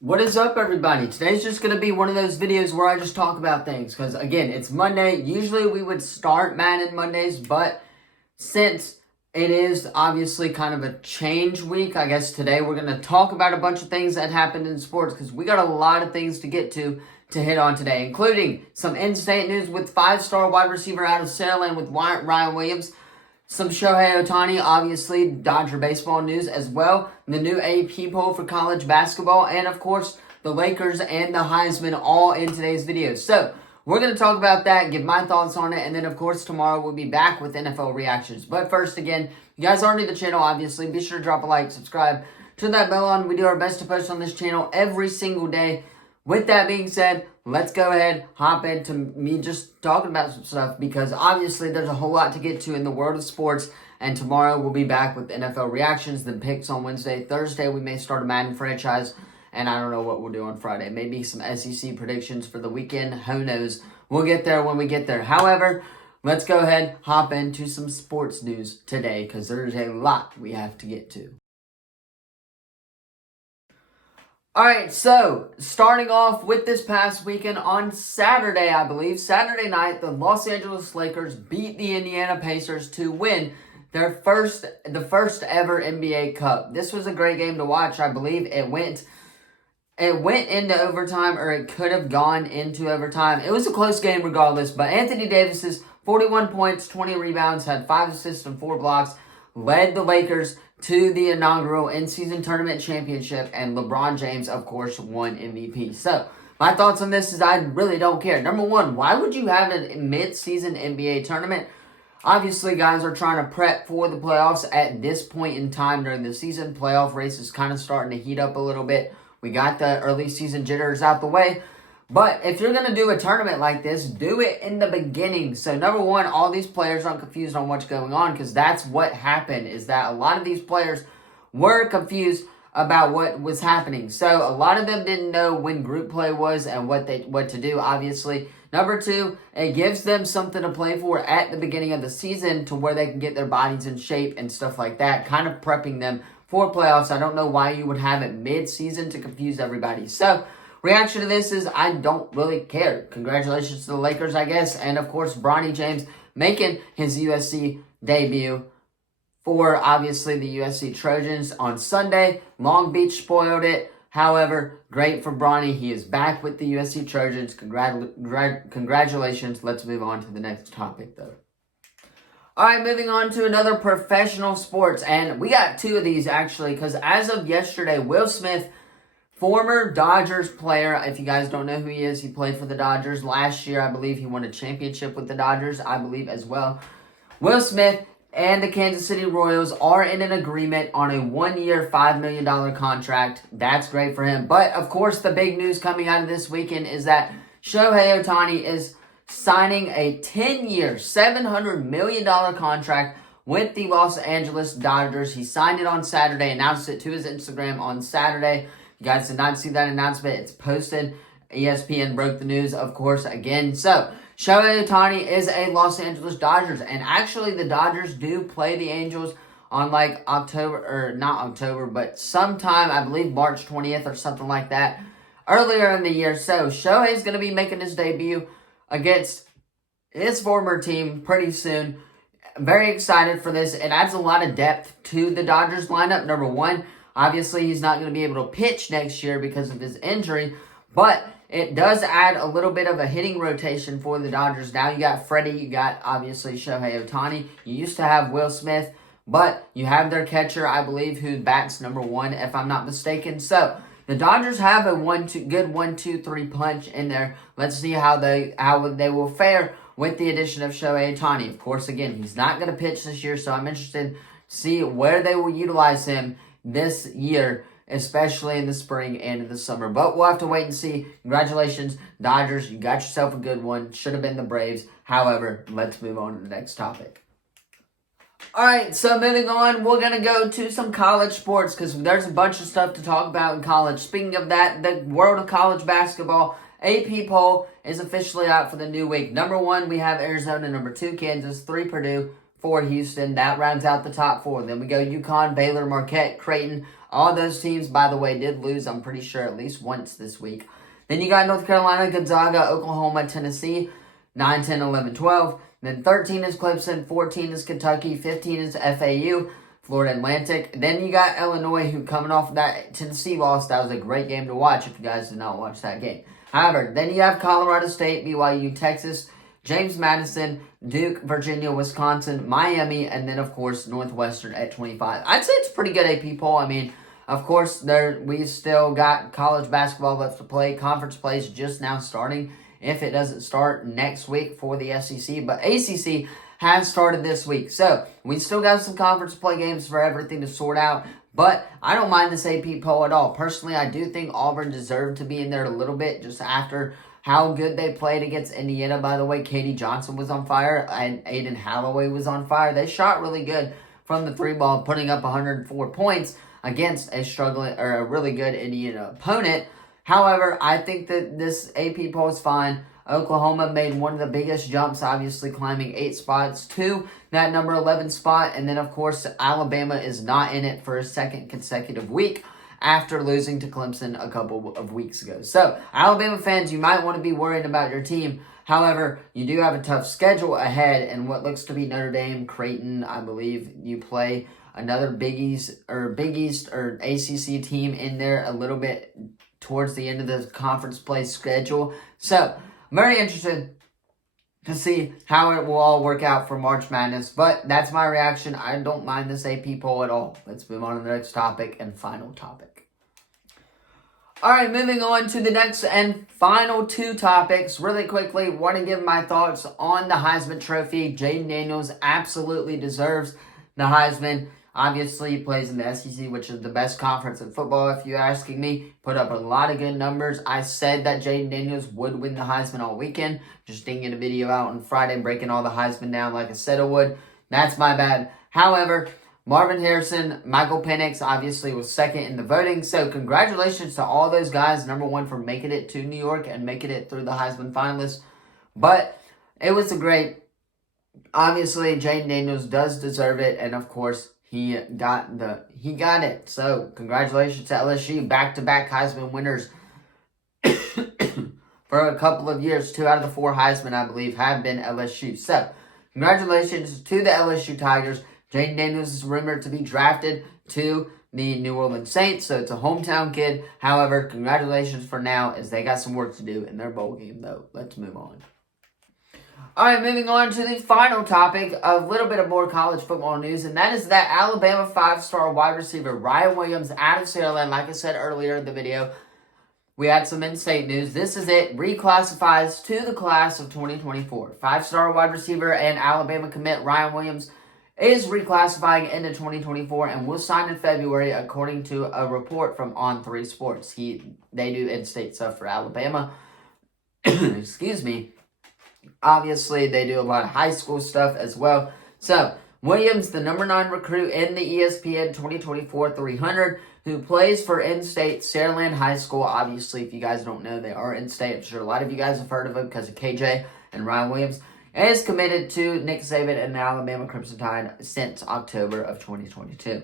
What is up, everybody? Today's just going to be one of those videos where I just talk about things. Because, again, it's Monday. Usually we would start Madden Mondays, but since it is obviously kind of a change week, I guess today we're going to talk about a bunch of things that happened in sports. Because we got a lot of things to get to hit on today, including some in-state news with five-star wide receiver out of Saraland with Ryan Williams. Some Shohei Ohtani, obviously, Dodger baseball news as well. The new AP poll for college basketball. And, of course, the Lakers and the Heisman all in today's video. So, we're going to talk about that, give my thoughts on it. And then, of course, tomorrow we'll be back with NFL reactions. But first, again, you guys are new to the channel, obviously. Be sure to drop a like, subscribe, turn that bell on. We do our best to post on this channel every single day. With that being said, let's go ahead, hop into me just talking about some stuff because obviously there's a whole lot to get to in the world of sports. And tomorrow we'll be back with NFL reactions, then picks on Wednesday. Thursday we may start a Madden franchise, and I don't know what we'll do on Friday. Maybe some SEC predictions for the weekend. Who knows? We'll get there when we get there. However, let's go ahead, hop into some sports news today because there's a lot we have to get to. Alright, so, starting off with this past weekend on Saturday, I believe, Saturday night, the Los Angeles Lakers beat the Indiana Pacers to win the first ever NBA Cup. This was a great game to watch. I believe it went into overtime, or it could have gone into overtime. It was a close game regardless, but Anthony Davis's 41 points, 20 rebounds, had 5 assists and 4 blocks, led the Lakers to the inaugural in-season tournament championship, and LeBron James, of course, won MVP. So, my thoughts on this is I really don't care. Number one, why would you have a mid-season NBA tournament? Obviously, guys are trying to prep for the playoffs at this point in time during the season. Playoff race is kind of starting to heat up a little bit. We got the early season jitters out the way. But if you're going to do a tournament like this, do it in the beginning. So, number one, all these players aren't confused on what's going on because that's what happened, is that a lot of these players were confused about what was happening. So, a lot of them didn't know when group play was and what to do, obviously. Number two, it gives them something to play for at the beginning of the season to where they can get their bodies in shape and stuff like that, kind of prepping them for playoffs. I don't know why you would have it mid-season to confuse everybody. So, reaction to this is I don't really care. Congratulations to the Lakers, I guess. And, of course, Bronny James making his USC debut for, obviously, the USC Trojans on Sunday. Long Beach spoiled it. However, great for Bronny. He is back with the USC Trojans. Congratulations. Let's move on to the next topic, though. All right, moving on to another professional sports. And we got two of these, actually, because as of yesterday, Will Smith, former Dodgers player, if you guys don't know who he is, he played for the Dodgers last year. I believe he won a championship with the Dodgers, I believe as well. Will Smith and the Kansas City Royals are in an agreement on a 1-year, $5 million contract. That's great for him. But, of course, the big news coming out of this weekend is that Shohei Ohtani is signing a 10-year, $700 million contract with the Los Angeles Dodgers. He signed it on Saturday, announced it to his Instagram on Saturday. You guys did not see that announcement. It's posted. ESPN broke the news, of course, again. So, Shohei Ohtani is a Los Angeles Dodgers. And actually, the Dodgers do play the Angels on but sometime, I believe March 20th or something like that, earlier in the year. So, Shohei's going to be making his debut against his former team pretty soon. Very excited for this. It adds a lot of depth to the Dodgers lineup. Number one, obviously, he's not going to be able to pitch next year because of his injury, but it does add a little bit of a hitting rotation for the Dodgers. Now you got Freddie, you got, obviously, Shohei Ohtani. You used to have Will Smith, but you have their catcher, I believe, who bats number one, if I'm not mistaken. So, the Dodgers have a good 1-2-3 punch in there. Let's see how they will fare with the addition of Shohei Ohtani. Of course, again, he's not going to pitch this year, so I'm interested to see where they will utilize him this year, especially in the spring and in the summer. But we'll have to wait and see. Congratulations, Dodgers. You got yourself a good one. Should have been the Braves. However, let's move on to the next topic. All right, so moving on, we're going to go to some college sports because there's a bunch of stuff to talk about in college. Speaking of that, the world of college basketball, AP poll is officially out for the new week. Number one, we have Arizona. Number two, Kansas. 3, Purdue. 4, Houston. That rounds out the top 4. Then we go UConn, Baylor, Marquette, Creighton, All those teams, by the way, did lose, I'm pretty sure, at least once this week. Then you got North Carolina, Gonzaga, Oklahoma, Tennessee, 9, 10, 11, 12. Then 13 is Clemson, 14 is Kentucky, 15 is FAU, Florida Atlantic. Then you got Illinois, who coming off of that Tennessee loss. That was a great game to watch if you guys did not watch that game. However, then you have Colorado State, BYU, Texas, James Madison, Duke, Virginia, Wisconsin, Miami, and then, of course, Northwestern at 25. I'd say it's a pretty good AP poll. I mean, of course, we still got college basketball left to play. Conference play is just now starting, if it doesn't start next week for the SEC. But ACC has started this week. So, we still got some conference play games for everything to sort out. But I don't mind this AP poll at all. Personally, I do think Auburn deserved to be in there a little bit just after how good they played against Indiana. By the way, Katie Johnson was on fire and Aiden Holloway was on fire. They shot really good from the three ball, putting up 104 points against a really good Indiana opponent. However, I think that this AP poll is fine. Oklahoma made one of the biggest jumps, obviously climbing 8 spots to that number 11 spot. And then, of course, Alabama is not in it for a second consecutive week after losing to Clemson a couple of weeks ago. So, Alabama fans, you might want to be worried about your team. However, you do have a tough schedule ahead, and what looks to be Notre Dame, Creighton, I believe you play another Big East or ACC team in there a little bit towards the end of the conference play schedule. So, I'm very interested to see how it will all work out for March Madness, but that's my reaction. I don't mind this AP poll at all. Let's move on to the next topic and final topic. All right, moving on to the next and final 2 topics. Really quickly, want to give my thoughts on the Heisman Trophy. Jayden Daniels absolutely deserves the Heisman. Obviously, he plays in the SEC, which is the best conference in football, if you're asking me. Put up a lot of good numbers. I said that Jayden Daniels would win the Heisman all weekend. Just didn't get a video out on Friday breaking all the Heisman down like I said I would. That's my bad. However, Marvin Harrison, Michael Penix obviously was second in the voting. So congratulations to all those guys. Number 1 for making it to New York and making it through the Heisman finalists. But it was a great... Obviously, Jayden Daniels does deserve it. And of course, he got it. So, congratulations to LSU. Back-to-back Heisman winners for a couple of years. 2 out of the 4 Heisman, I believe, have been LSU. So, congratulations to the LSU Tigers. Jayden Daniels is rumored to be drafted to the New Orleans Saints, so it's a hometown kid. However, congratulations for now, as they got some work to do in their bowl game, though. Let's move on. All right, moving on to the final topic, a little bit of more college football news, and that is that Alabama 5-star wide receiver Ryan Williams out of Saraland. Like I said earlier in the video, we had some in-state news. This is it. Reclassifies to the class of 2024. 5-star wide receiver and Alabama commit Ryan Williams is reclassifying into 2024 and will sign in February, according to a report from On3 Sports. They do in-state stuff for Alabama. Excuse me. Obviously, they do a lot of high school stuff as well. So, Williams, the number 9 recruit in the ESPN 2024 300, who plays for in-state Saraland High School. Obviously, if you guys don't know, they are in-state. I'm sure a lot of you guys have heard of them because of KJ and Ryan Williams. And is committed to Nick Saban and the Alabama Crimson Tide since October of 2022.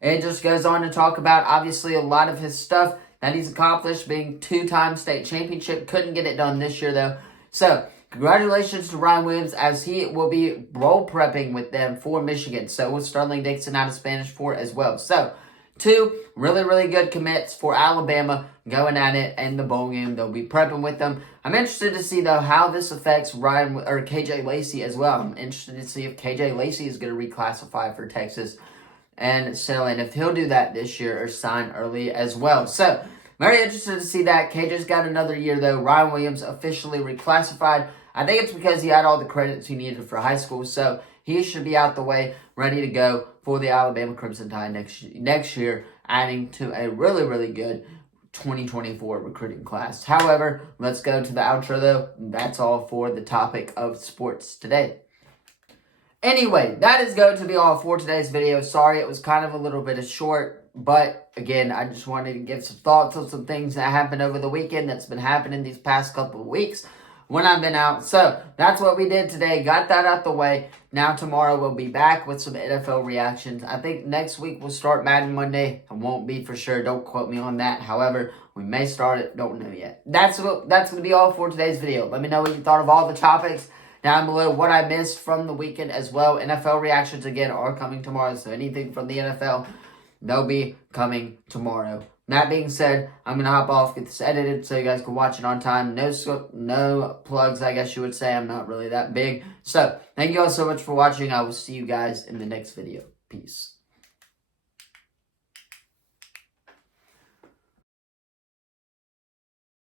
It just goes on to talk about, obviously, a lot of his stuff that he's accomplished, being 2-time state championship. Couldn't get it done this year, though. So, congratulations to Ryan Williams, as he will be role prepping with them for Michigan. So, with Sterling Dixon out of Spanish Fort as well. So, 2 really, really good commits for Alabama going at it in the bowl game. They'll be prepping with them. I'm interested to see, though, how this affects KJ Lacey as well. I'm interested to see if KJ Lacey is going to reclassify for Texas and if he'll do that this year or sign early as well. So, very interested to see that. KJ's got another year, though. Ryan Williams officially reclassified. I think it's because he had all the credits he needed for high school, so he should be out the way, ready to go for the Alabama Crimson Tide next year, adding to a really, really good 2024 recruiting class. However, let's go to the outro, though. That's all for the topic of sports today. Anyway, that is going to be all for today's video. Sorry, it was kind of a little bit short, but again, I just wanted to give some thoughts on some things that happened over the weekend that's been happening these past couple of weeks. when I've been out. So that's what we did today. Got that out the way. Now tomorrow we'll be back with some NFL reactions. I think next week we'll start Madden Monday. I won't be for sure. Don't quote me on that. However, we may start it. Don't know yet. That's going to be all for today's video. Let me know what you thought of all the topics down below, what I missed from the weekend as well. NFL reactions again are coming tomorrow. So anything from the NFL, they'll be coming tomorrow. That being said, I'm going to hop off, get this edited so you guys can watch it on time. No plugs, I guess you would say. I'm not really that big. So, thank you all so much for watching. I will see you guys in the next video. Peace.